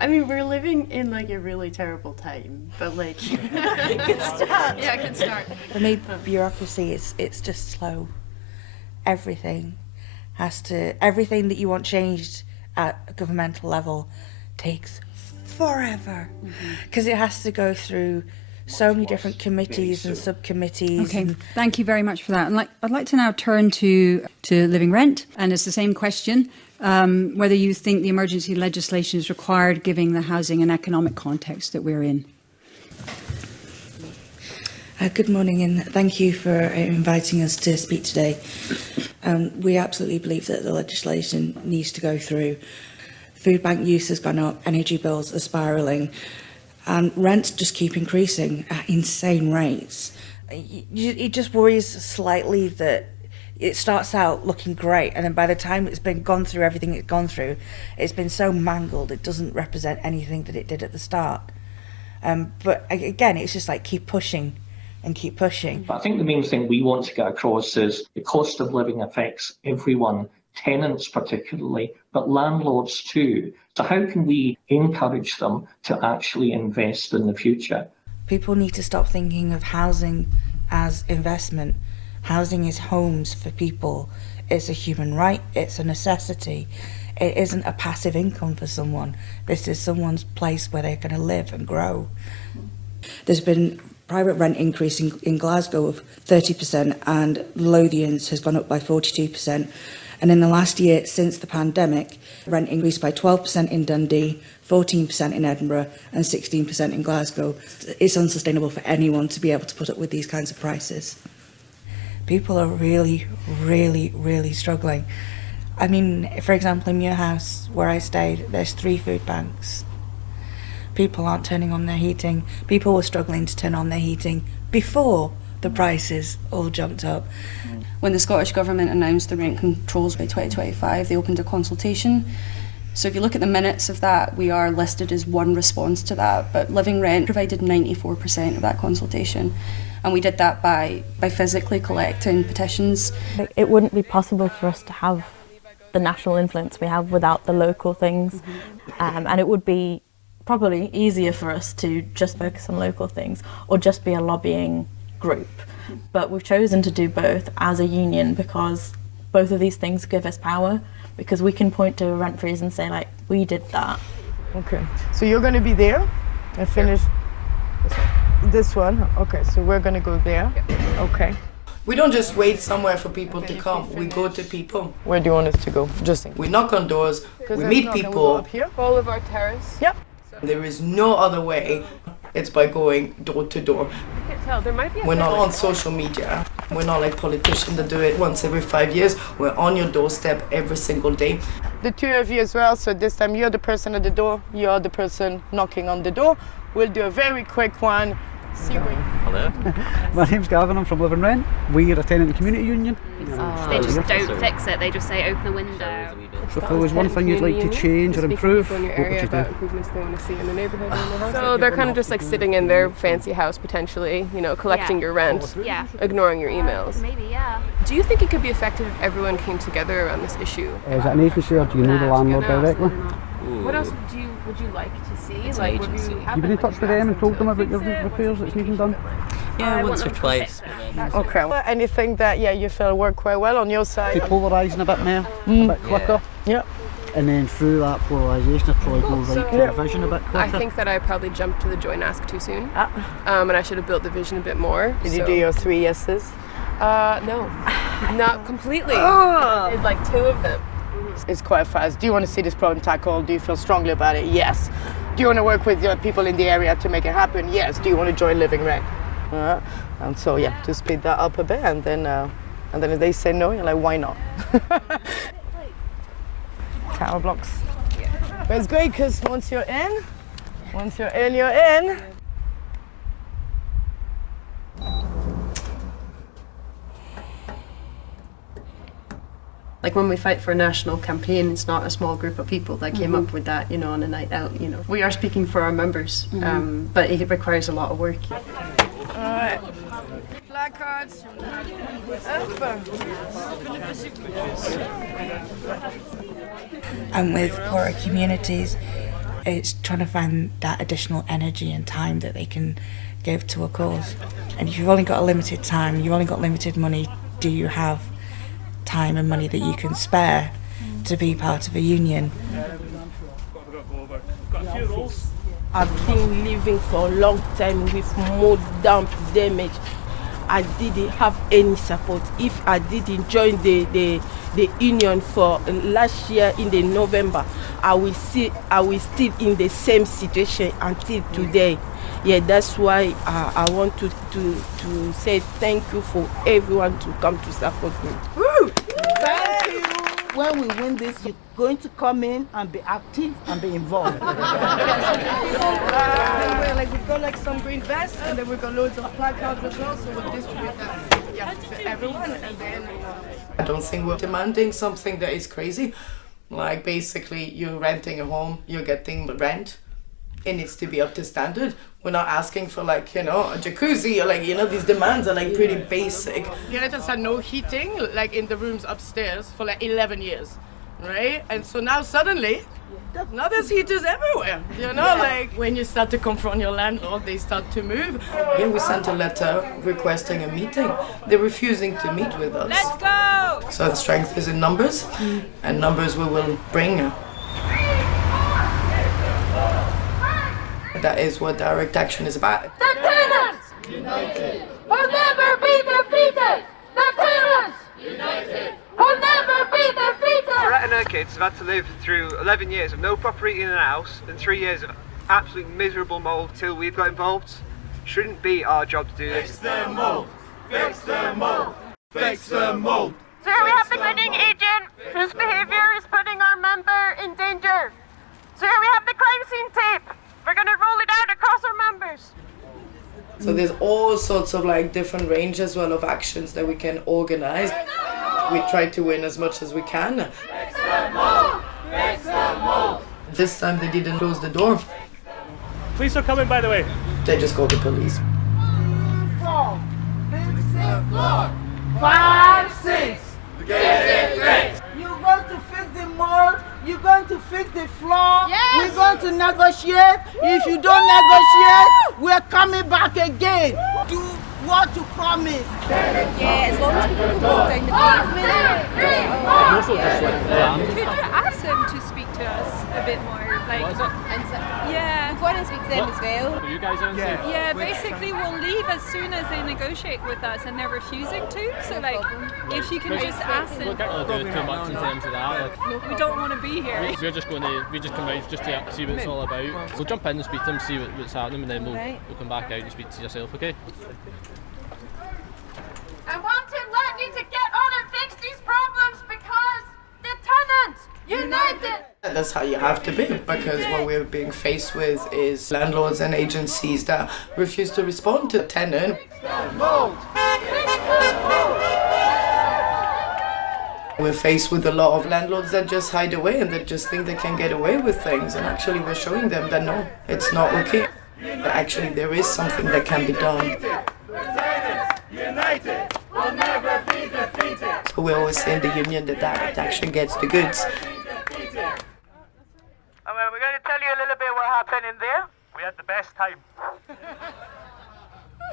I mean, we're living in like a really terrible time, but like, I can start. For me, bureaucracy it's just slow. Everything that you want changed at a governmental level takes forever because it has to go through so many different committees and subcommittees. Okay, thank you very much for that. And I'd like to now turn to living rent, and it's the same question. Whether you think the emergency legislation is required given the housing and economic context that we're in. Good morning, and thank you for inviting us to speak today. We absolutely believe that the legislation needs to go through. Food bank use has gone up, energy bills are spiralling, and rents just keep increasing at insane rates. It just worries slightly that it starts out looking great, and then by the time it's been gone through everything it's gone through, it's been so mangled it doesn't represent anything that it did at the start. But again, it's just like keep pushing and keep pushing. But I think the main thing we want to get across is the cost of living affects everyone, tenants particularly, but landlords too. So how can we encourage them to actually invest in the future? People need to stop thinking of housing as investment. Housing is homes for people. It's a human right. It's a necessity. It isn't a passive income for someone. This is someone's place where they're going to live and grow. There's been private rent increase in Glasgow of 30%, and Lothians has gone up by 42%. And in the last year, since the pandemic, rent increased by 12% in Dundee, 14% in Edinburgh, and 16% in Glasgow. It's unsustainable for anyone to be able to put up with these kinds of prices. People are really, really, really struggling. I mean, for example, in Muir House, where I stayed, there's 3 food banks. People aren't turning on their heating. People were struggling to turn on their heating before the prices all jumped up. When the Scottish Government announced the rent controls by 2025, they opened a consultation. So if you look at the minutes of that, we are listed as one response to that, but Living Rent provided 94% of that consultation. And we did that by physically collecting petitions. It wouldn't be possible for us to have the national influence we have without the local things. And it would be probably easier for us to just focus on local things or just be a lobbying group. But we've chosen to do both as a union because both of these things give us power, because we can point to a rent freeze and say, like, we did that. Okay, so you're going to be there and finish this one. Okay, so we're going to go there. Okay. We don't just wait somewhere for people to come. We go to people. Where do you want us to go? Just think. We knock on doors, we meet people. Up here? All of our terrace? Yep. There is no other way. It's by going door to door. We're not on social media. We're not like politicians that do it once every 5 years. We're on your doorstep every single day. The two of you as well, so this time you're the person at the door, you're the person knocking on the door. We'll do a very quick one. Hello. My name's Gavin, I'm from Living Rent. We're a tenant and community union. They just don't fix it, they just say open a window. So if there was one thing you'd like to change or improve, what would you do? Improvements they want to see in the neighborhood or in the house. So they're kind of just like sitting in their fancy house potentially, you know, collecting your rent, ignoring your emails. Maybe, yeah. Do you think it could be effective if everyone came together around this issue? Is it an agency or do you know the landlord directly? What else would you like to see? It's like, agency. You've been in touch with them and told them about your repairs that's needing done? Yeah, once or twice. Okay. Anything that you feel work quite well on your side? Depolarising a bit more, a bit quicker. Yeah. And then through that polarisation, I'd probably go right to the vision a bit quicker. I think that I probably jumped to the join ask too soon. And I should have built the vision a bit more. Did you do your 3 yeses? No, not completely. I did like 2 of them. It's quite fast. Do you want to see this problem tackled? Do you feel strongly about it? Yes. Do you want to work with your people in the area to make it happen? Yes. Do you want to join Living Rent? And so to speed that up a bit, and then if they say no, you're like, why not? Tower blocks. But it's great because once you're in, you're in. Like when we fight for a national campaign, it's not a small group of people that came up with that, you know, on a night out, you know. We are speaking for our members, but it requires a lot of work. All right. Placards. And with poorer communities, It's trying to find that additional energy and time that they can give to a cause. And if you've only got a limited time, you've only got limited money, do you have time and money that you can spare to be part of a union? I've been living for a long time with more damp damage. I didn't have any support. If I didn't join the union for last year in the November, I will still in the same situation until today. Yeah, that's why I want to say thank you for everyone to come to support me. Woo! Thank you. When we win this, you're going to come in and be active and be involved. We've got some green vests, and then we've got loads of placards as well, so we'll distribute that to everyone. And then I don't think we're demanding something that is crazy. Like basically, you're renting a home, you're getting rent. It needs to be up to standard. We're not asking for a jacuzzi or these demands are pretty basic. The tenants had no heating in the rooms upstairs for 11 years, right? And so now suddenly, now there's heaters everywhere. When you start to confront your landlord, they start to move. Yeah, we sent a letter requesting a meeting. They're refusing to meet with us. Let's go! So the strength is in numbers, and numbers we will bring. That is what direct action is about. The tenants! United! Will never be defeated! The tenants! United! Will never be defeated! Loretta and her kids have had to live through 11 years of no proper heating in the house and 3 years of absolute miserable mould till we've got involved. Shouldn't be our job to do this. Fix the mould! Fix the mould! Fix the mould! Sir, we have the cleaning agent whose behaviour is putting our member in danger. Sir, we have the crime scene tape. We're going to roll it out across our members. So there's all sorts of different range as well of actions that we can organize. We try to win as much as we can. Fix the mold! Fix the mold! This time they didn't close the door. Police are coming, by the way. They just called the police. 4, fix the floor. 5, 6, get it fixed. You're going to fix the mold. You're going to fix the floor. Yes. We're going to negotiate. If you don't negotiate, we're coming back again. Do what you promise. Yeah, as long as people can walk down the pavement. Could you ask them to speak to us a bit more? Yeah. Go on and speak to them as well. Are you guys on? Yeah, basically we'll leave as soon as they negotiate with us, and they're refusing to. So if you can just ask them. We can't really do too much in terms of that. We don't want to be here. We just come out just to see what it's all about. We'll jump in and speak to them, see what's happening, and then we'll come back out and speak to yourself, okay? I want to let you to get on and fix these problems because the tenants united. That's how you have to be, because what we're being faced with is landlords and agencies that refuse to respond to the tenant. We're faced with a lot of landlords that just hide away and that just think they can get away with things, and actually we're showing them that no, it's not okay. That actually there is something that can be done. United will never be defeated. So we always say in the union that direct action gets the goods. We're going to tell you a little bit what happened in there. We had the best time.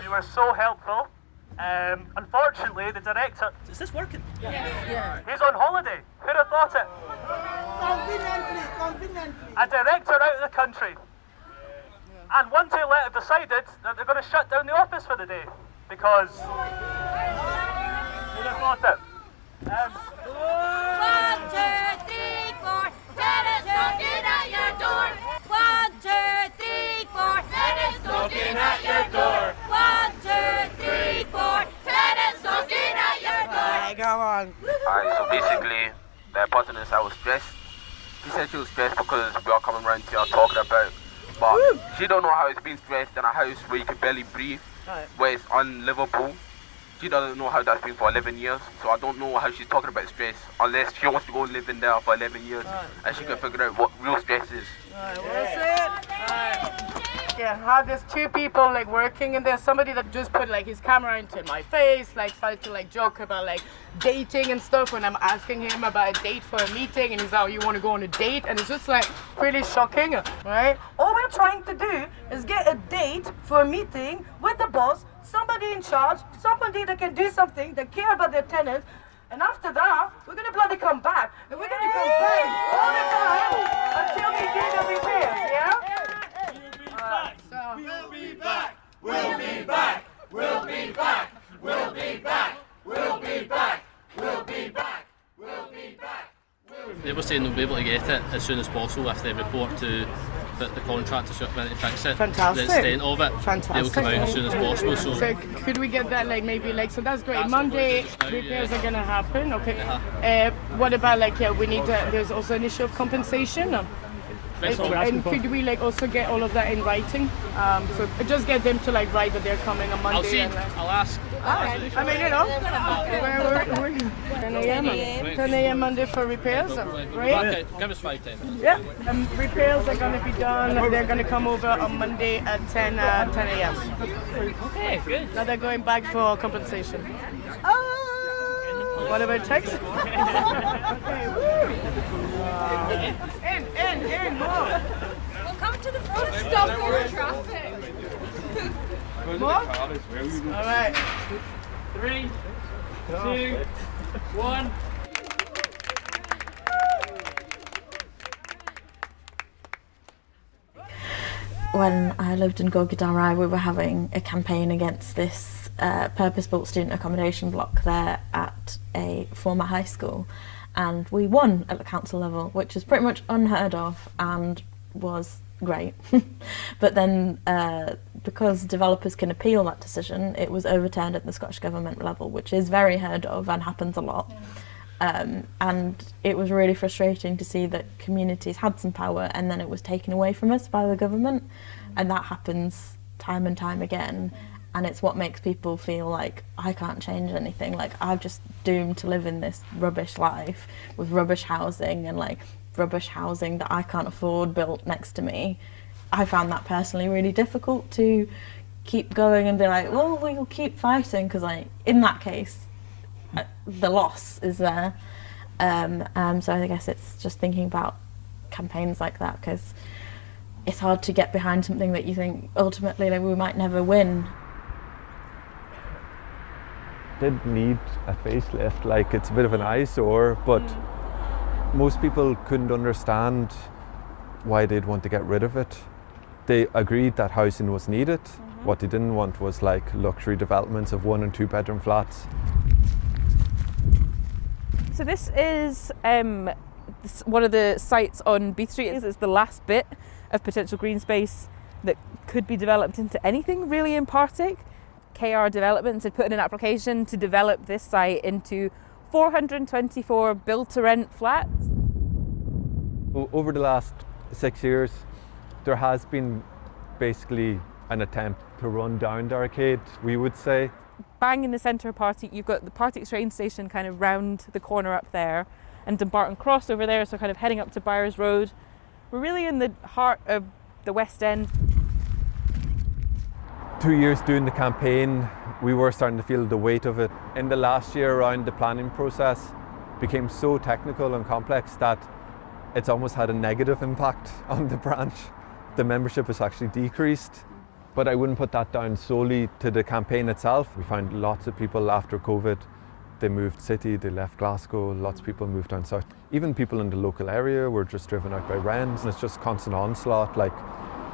We were so helpful. Unfortunately, the director... Is this working? Yeah. He's on holiday. Who'd have thought it? Conveniently. A director out of the country. And one two let have decided that they're going to shut down the office for the day. Because... Who'd have thought it? 1, 2, 3, 4, tenants knocking at your door. 1, 2, 3, 4, tenants knocking at your door. 1, 2, 3, 4, tenants knocking at your door. Hey, come on. Alright, so basically, the person is I was stressed. She said she was stressed because we are coming around here talking about, but she don't know how it's been stressed in a house where you can barely breathe, where it's unlivable. She doesn't know how that's been for 11 years, so I don't know how she's talking about stress unless she wants to go and live in there for 11 years and she can figure out what real stress is. Alright, well, that's it. Alright. Yeah, had these two people like working, and there's somebody that just put like his camera into my face, like started to like joke about like dating and stuff when I'm asking him about a date for a meeting, and he's like, oh, you want to go on a date? And it's just like pretty shocking, right? All we're trying to do is get a date for a meeting with the boss, somebody in charge, somebody that can do something, that care about their tenants. And after that, we're gonna bloody come back. And we're gonna come back all the time until we do the repairs, yeah? We'll be back! We'll be back! We'll be back! We'll be back! We'll be back! We'll be back! We'll be back! They were saying they'll be able to get it as soon as possible if they report to the contractor to fix it. Fantastic. The extent of it. Fantastic. They'll come out as soon as possible. So could we get that like maybe like, so that's great. That's Monday now, repairs yeah. are gonna happen, okay. What about like, we need there's also an issue of compensation. And could we like also get all of that in writing? So just get them to like write that they're coming on Monday. I'll see. I'll ask. I mean, you know, we're 10 a.m. 10 a.m. Monday for repairs, right? Okay, give us 5-10. Yeah. Repairs are going to be done. They're going to come over on Monday at 10 a.m. Okay, good. Now they're going back for compensation. Whatever it takes. Okay. In, more. Well, come to the front. Stop the traffic. More? All right. 3, 2, 1. When I lived in Gogudarai, we were having a campaign against this purpose-built student accommodation block there at a former high school, and we won at the council level, which is pretty much unheard of and was great. But then because developers can appeal that decision, it was overturned at the Scottish Government level, which is very heard of and happens a lot. And it was really frustrating to see that communities had some power and then it was taken away from us by the government, and that happens time and time again. And it's what makes people feel like, I can't change anything, like I'm just doomed to live in this rubbish life with rubbish housing, and like rubbish housing that I can't afford built next to me. I found that personally really difficult to keep going and be like, well, we'll keep fighting, because like in that case the loss is there. So I guess it's just thinking about campaigns like that, because it's hard to get behind something that you think ultimately like, we might never win. Did need a facelift, like it's a bit of an eyesore, but most people couldn't understand why they'd want to get rid of it. They agreed that housing was needed. What they didn't want was like luxury developments of 1 and 2 bedroom flats. So this is one of the sites on Beath Street. It's the last bit of potential green space that could be developed into anything really in Partick. KR Developments had put in an application to develop this site into 424 build-to-rent flats. Over the last 6 years, there has been basically an attempt to run down the arcade, we would say. Bang in the centre of Partick, you've got the Partick train station kind of round the corner up there, and Dumbarton Cross over there, so kind of heading up to Byres Road. We're really in the heart of the West End. 2 years doing the campaign, we were starting to feel the weight of it. In the last year around, the planning process became so technical and complex that it's almost had a negative impact on the branch. The membership has actually decreased, but I wouldn't put that down solely to the campaign itself. We found lots of people after COVID, they moved city, they left Glasgow, lots of people moved down south. Even people in the local area were just driven out by rents, and it's just constant onslaught. Like,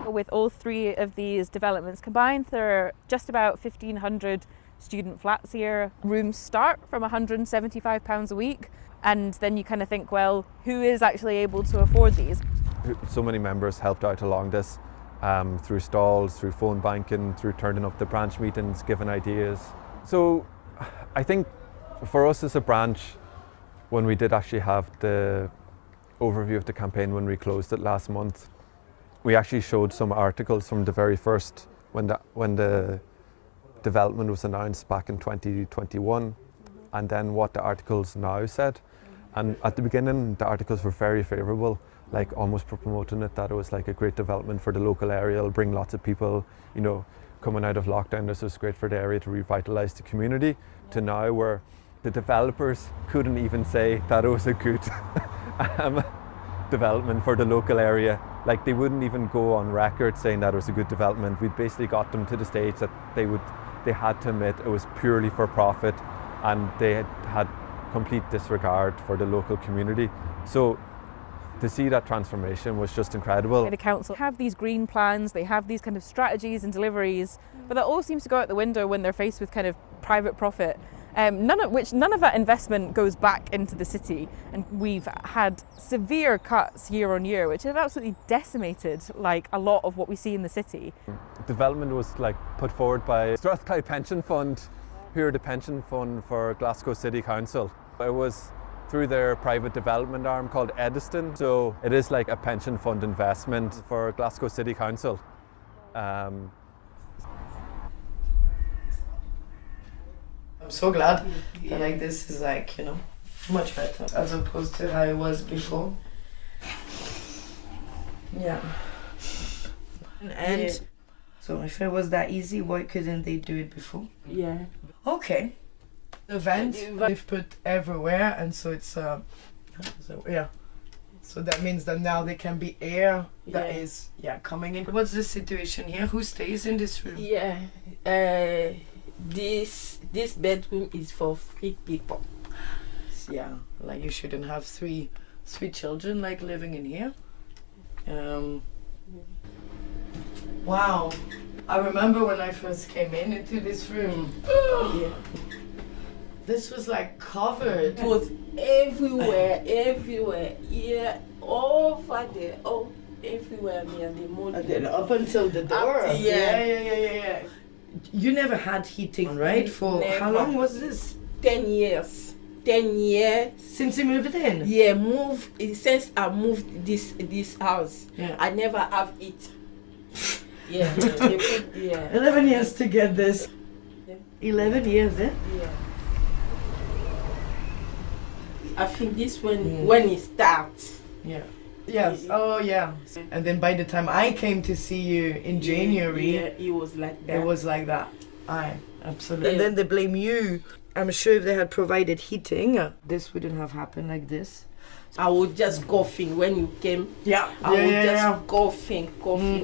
with all three of these developments combined, there are just about 1,500 student flats here. Rooms start from £175 a week, and then you kind of think, well, who is actually able to afford these? So many members helped out along this, through stalls, through phone banking, through turning up the branch meetings, giving ideas. So I think for us as a branch, when we did actually have the overview of the campaign when we closed it last month, we actually showed some articles from the very first, when the development was announced back in 2021, and then what the articles now said. And at the beginning, the articles were very favourable, like almost promoting it, that it was like a great development for the local area, it'll bring lots of people, you know, coming out of lockdown, this was great for the area to revitalise the community, to now where the developers couldn't even say that it was a good development for the local area. Like they wouldn't even go on record saying that it was a good development. We'd basically got them to the stage that they had to admit it was purely for profit, and they had complete disregard for the local community. So to see that transformation was just incredible. The council have these green plans, they have these kind of strategies and deliveries, but that all seems to go out the window when they're faced with kind of private profit. None of that investment goes back into the city, and we've had severe cuts year on year, which have absolutely decimated like a lot of what we see in the city. Development was like put forward by Strathclyde Pension Fund, who are the pension fund for Glasgow City Council. It was through their private development arm called Ediston, so it is like a pension fund investment for Glasgow City Council. I'm so glad that like this is like, you know, much better as opposed to how it was before. Yeah. And so if it was that easy, why couldn't they do it before? Yeah. Okay. The vent they've put everywhere, and so it's so yeah. So that means that now there can be air that is coming in. What's the situation here? Who stays in this room? Yeah. This bedroom is for 3 people. Yeah, like you shouldn't have three children like living in here. Wow, I remember when I first came into this room. Yeah. This was like covered. It was everywhere. Yeah, over there, everywhere near the moon. And then up until the door. Yeah. You never had heating, right? For never. How long was this? 10 years. 10 years. Since you moved in? Yeah, since I moved this house. Yeah. I never have it. Yeah. 11 years to get this. 11 years, eh? Yeah. I think this when it starts. Yeah. Yes. Oh, yeah. And then by the time I came to see you in January, it was like that. It was like that. Aye, absolutely. And then they blame you. I'm sure if they had provided heating, this wouldn't have happened like this. I would just coughing when you came. Yeah. I would just coughing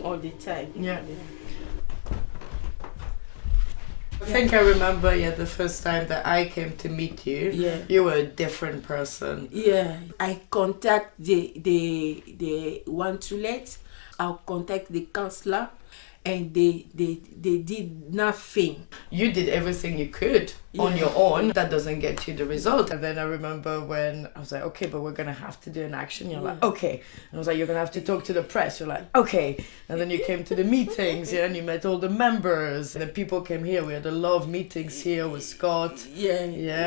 all the time. Yeah. I think I remember, the first time that I came to meet you, you were a different person. Yeah, I contact the one to let, I'll contact the councillor, and they did nothing. You did everything you could on your own. That doesn't get you the result. And then I remember when I was like, okay, but we're going to have to do an action. You're like, okay. And I was like, you're going to have to talk to the press. You're like, okay. And then you came to the meetings, and you met all the members. And the people came here. We had a lot of meetings here with Scott. Yeah,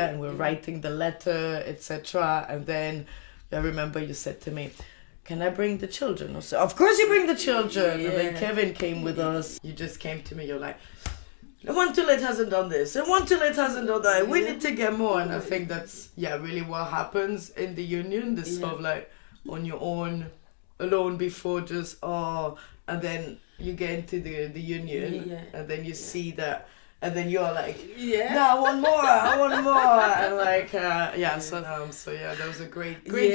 and we're writing the letter, etc. And then I remember you said to me, can I bring the children? I said, of course you bring the children. And then Kevin came with us. You just came to me, you're like, One to Let hasn't done this, and One to Let hasn't done that. We need to get more. And I think that's, really what happens in the union. This sort of like on your own, alone before just, and then you get into the union, and then you see that, and then you're like, no, I want more, and like, so that was a great journey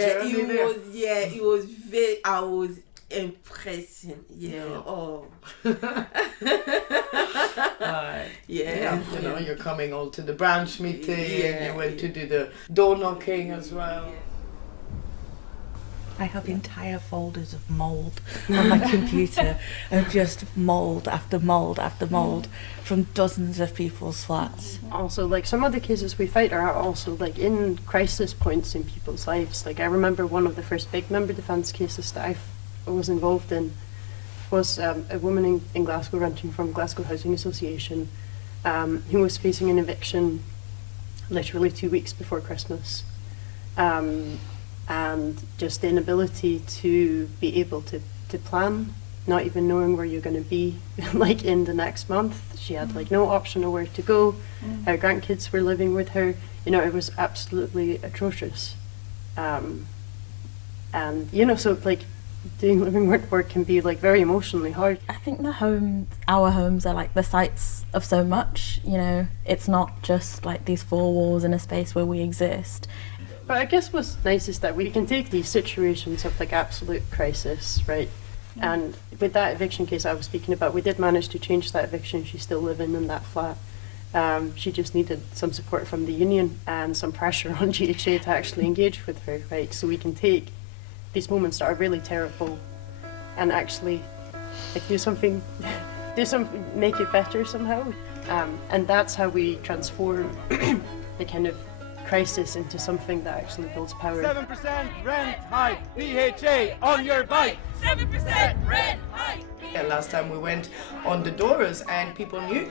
there. It was very, I was impressed, you know, you're coming all to the branch meeting, you went to do the door knocking as well. I have entire folders of mould on my computer of just mould after mould after mould from dozens of people's flats. Also, like, some of the cases we fight are also like in crisis points in people's lives. Like, I remember one of the first big member defence cases that I was involved in was a woman in Glasgow renting from Glasgow Housing Association who was facing an eviction literally 2 weeks before Christmas. And just the inability to be able to plan, not even knowing where you're going to be like in the next month. She had like no option of where to go. Her grandkids were living with her. You know, it was absolutely atrocious. And you know, so like doing living work can be like very emotionally hard. I think our homes are like the sites of so much, you know, it's not just like these four walls in a space where we exist. But I guess what's nice is that we can take these situations of like absolute crisis, right? And with that eviction case I was speaking about, we did manage to change that eviction. She's still living in that flat. She just needed some support from the union and some pressure on GHA to actually engage with her, right? So we can take these moments that are really terrible and actually like do something, make it better somehow. And that's how we transform the kind of crisis into something that actually builds power. 7% rent hike, PHA on your bike. 7% rent hike. Yeah, last time we went on the doors and people knew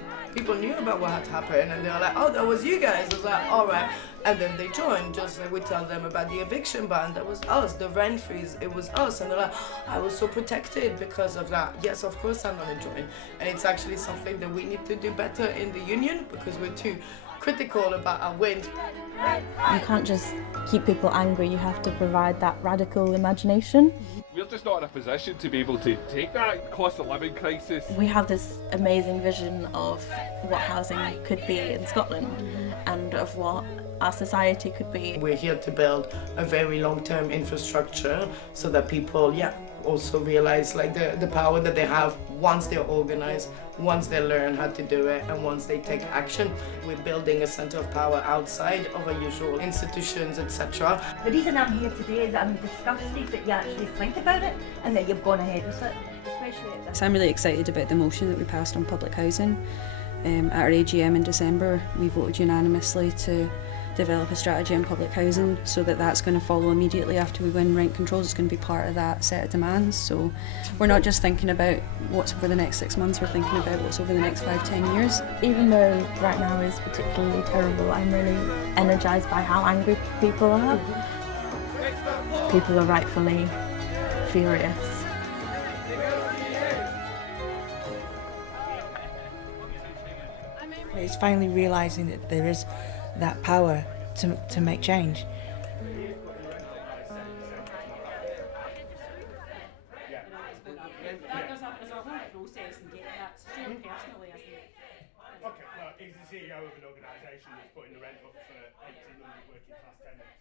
about what had happened, and they were like, oh, that was you guys. I was like, all right. And then they joined, just like we tell them about the eviction ban, that was us, the rent freeze, it was us. And they're like, I was so protected because of that. Yes, of course I'm gonna join. And it's actually something that we need to do better in the union because we're too critical about our wins. You can't just keep people angry, you have to provide that radical imagination. We're just not in a position to be able to take that cost of living crisis. We have this amazing vision of what housing could be in Scotland and of what our society could be. We're here to build a very long-term infrastructure so that people, also realize like the power that they have once they're organized, once they learn how to do it, and once they take action. We're building a center of power outside of our usual institutions, etc. The reason I'm here today is that I'm disgusted that you actually think about it and that you've gone ahead with it. So I'm really excited about the motion that we passed on public housing. At our AGM in December, we voted unanimously to develop a strategy on public housing, so that's going to follow immediately after we win rent controls. It's going to be part of that set of demands. So we're not just thinking about what's over the next 6 months, we're thinking about what's over the next 5-10 years. Even though right now is particularly terrible, I'm really energised by how angry people are. People are rightfully furious. It's finally realising that there is that power to make change. Okay, well, he's the CEO of an organisation that's putting the rent up for 1,800 working class tenants.